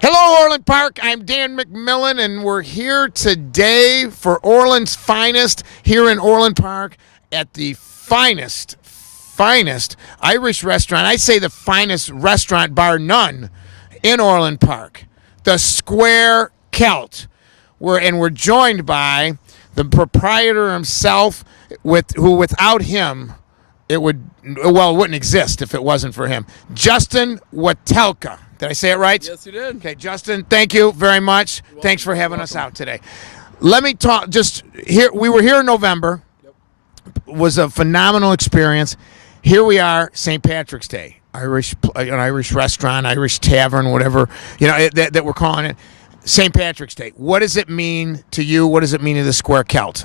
Hello, Orland Park. I'm Dan McMillan, and we're here today for Orland's finest here in Orland Park at the finest Irish restaurant. I say the finest restaurant, bar none, in Orland Park, the Square Celt. We're joined by the proprietor himself, who without him, it wouldn't exist if it wasn't for him. Justin Watelka. Did I say it right? Yes, you did. Okay, Justin, thank you very much. Thanks for having us out today. Let me talk just here. We were here in November. Yep. It was a phenomenal experience. Here we are, St. Patrick's Day. An Irish restaurant, Irish tavern, whatever, that we're calling it. St. Patrick's Day. What does it mean to you? What does it mean to the Square Celt?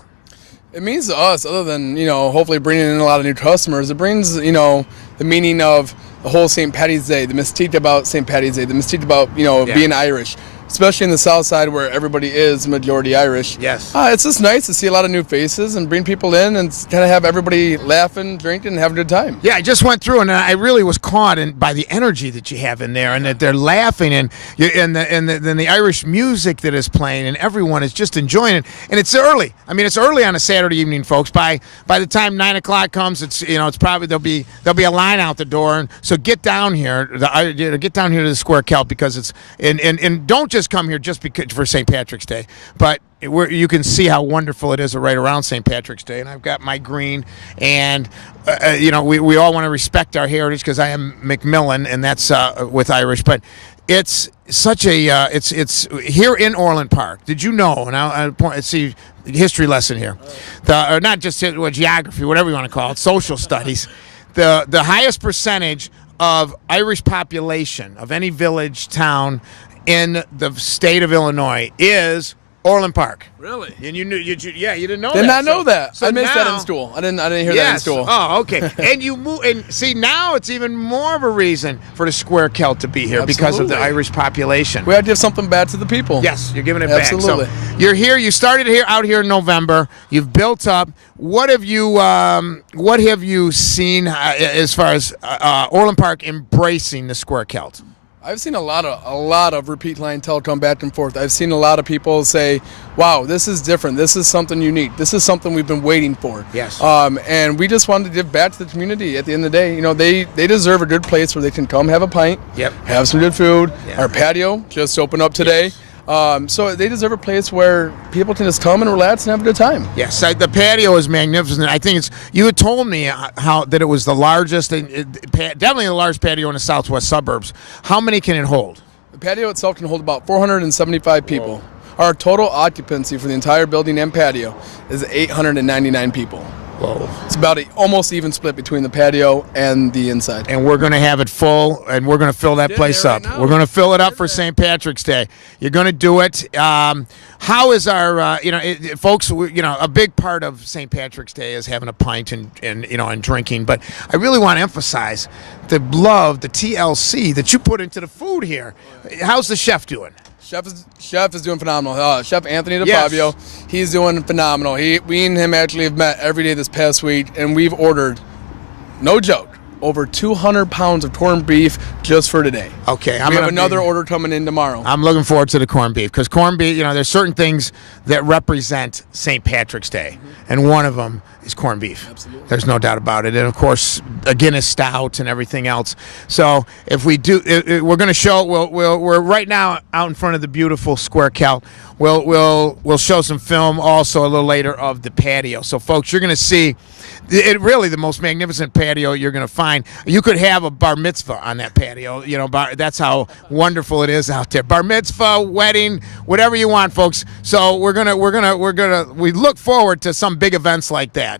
It means to us, other than, hopefully bringing in a lot of new customers, it brings, the meaning of the whole St. Patty's Day, the mystique about St. Patty's Day, the mystique about, being Irish, especially in the South Side where everybody is majority Irish. Yes. It's just nice to see a lot of new faces and bring people in and kind of have everybody laughing, drinking, and having a good time. Yeah, I just went through and I really was caught by the energy that you have in there, and that they're laughing, and the Irish music that is playing, and everyone is just enjoying it. And it's early. I mean, it's early on a Saturday evening, folks. By the time 9 o'clock comes, it's probably there'll be a line out the door, and so get down here. Get down here to the Square Celt, because it's and don't just come here just because for St. Patrick's Day, but you can see how wonderful it is right around St. Patrick's Day. And I've got my green, and we all want to respect our heritage, because I am McMillan, and that's with Irish, but it's such a it's here in Orland Park. Did you know? And I'll see history lesson here, or not just geography, whatever you want to call it, social studies. The highest percentage of Irish population of any village, town in the state of Illinois is Orland Park. Really? And you didn't know that. Did not know that. So I missed now, that in school. I didn't hear that in school. Oh, okay. And you move, and see, now it's even more of a reason for the Square Celt to be here. Absolutely. Because of the Irish population. We had to give something back to the people. Yes, you're giving it Absolutely. back. So you're here. You started out here in November. You've built up. What have you seen as far as Orland Park embracing the Square Celt? I've seen a lot of repeat clientele come back and forth. I've seen a lot of people say, wow, this is different. This is something unique. This is something we've been waiting for. Yes. And we just wanted to give back to the community. At the end of the day, they deserve a good place where they can come have a pint, yep, have some good food. Yep. Our patio just opened up today. Yes. So they deserve a place where people can just come and relax and have a good time. Yes, the patio is magnificent. I think you had told me that it was the largest, definitely the largest patio in the southwest suburbs. How many can it hold? The patio itself can hold about 475 people. Whoa. Our total occupancy for the entire building and patio is 899 people. Whoa. It's about an almost even split between the patio and the inside. And we're going to have it full, and we're going to fill that place up. We're going to fill it up for St. Patrick's Day. You're going to do it. How is our, folks, a big part of St. Patrick's Day is having a pint and drinking. But I really want to emphasize the love, the TLC that you put into the food here. How's the chef doing? Chef is doing phenomenal. Chef Anthony DeFabio, yes, he's doing phenomenal. We and him actually have met every day this past week, and we've ordered, no joke, over 200 pounds of corned beef just for today. Okay. We have another order coming in tomorrow. I'm looking forward to the corned beef, because corned beef, there's certain things that represent St. Patrick's Day, and one of them is corned beef. Absolutely. There's no doubt about it. And, of course, a Guinness stout and everything else. So if we do, we're going to show, we're right now out in front of the beautiful Square Celt. We'll show some film also a little later of the patio. So, folks, you're going to see really the most magnificent patio you're going to find. You could have a bar mitzvah on that patio. That's how wonderful it is out there. Bar mitzvah, wedding, whatever you want, folks. So we look forward to some big events like that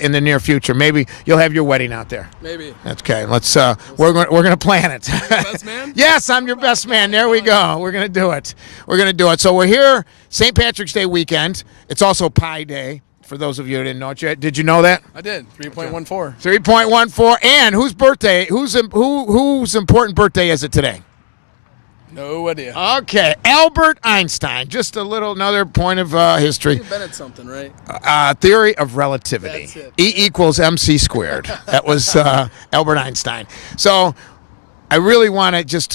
in the near future. Maybe you'll have your wedding out there. Maybe. Okay. Let's. We're going to plan it. Best man? Yes, I'm your best man. There we go. We're going to do it. So we're here, St. Patrick's Day weekend. It's also Pi Day. For those of you who didn't know it yet, did you know that? I did. 3.14. 3.14. And whose birthday? Whose important birthday is it today? No idea. Okay, Albert Einstein. Just another point of history. He invented something, right? Theory of relativity. That's it. E equals MC squared. That was Albert Einstein. So I really want to just,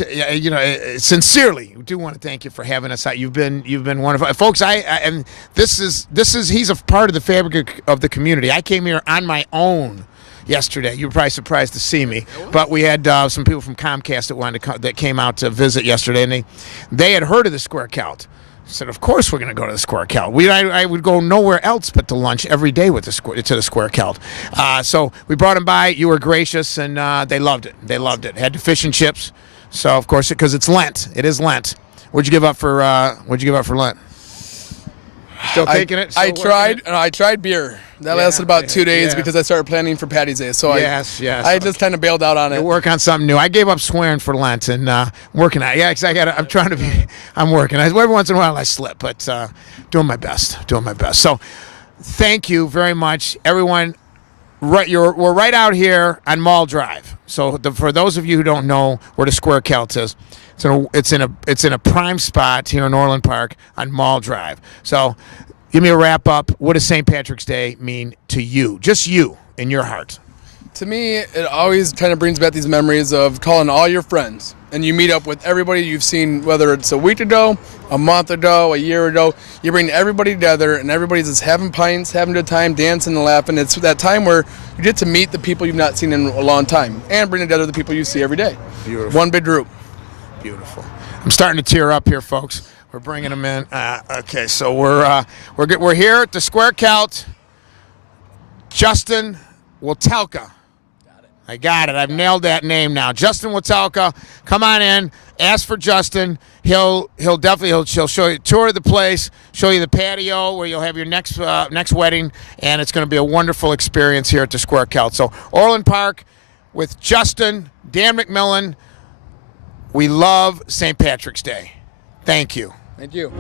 sincerely do want to thank you for having us out. You've been wonderful, folks. And this is he's a part of the fabric of the community. I came here on my own yesterday. You were probably surprised to see me, but we had some people from Comcast that came out to visit yesterday, and they had heard of the Square Celt. I said, of course we're going to go to the Square Celt. I would go nowhere else but to lunch every day to the Square Celt. So we brought them by. You were gracious, and they loved it. They loved it. Had the fish and chips. So of course, because it's Lent, it is Lent. What'd you give up for Lent? Still taking it. I tried beer. That lasted about 2 days because I started planning for Patty's Day. So I just kind of bailed out on it. Work on something new. I gave up swearing for Lent and working on it. Yeah, because I'm trying to be. I'm working. Every once in a while I slip, but doing my best. So, thank you very much, everyone. We're right out here on Mall Drive. So for those of you who don't know where the Square Celt is, it's in a prime spot here in Orland Park on Mall Drive. So give me a wrap up. What does St. Patrick's Day mean to you? Just you in your heart. To me, it always kind of brings back these memories of calling all your friends, and you meet up with everybody you've seen, whether it's a week ago, a month ago, a year ago. You bring everybody together, and everybody's just having pints, having a good time, dancing and laughing. It's that time where you get to meet the people you've not seen in a long time, and bring together the people you see every day. Beautiful. One big group. Beautiful. I'm starting to tear up here, folks. We're bringing them in. Okay, so we're here at the Square Celt. Justin Watelka. I got it. I've nailed that name now. Justin Watelka. Come on in. Ask for Justin. He'll show you a tour of the place, show you the patio where you'll have your next wedding, and it's going to be a wonderful experience here at the Square Celt. So Orland Park with Justin, Dan McMillan. We love St. Patrick's Day. Thank you. Thank you.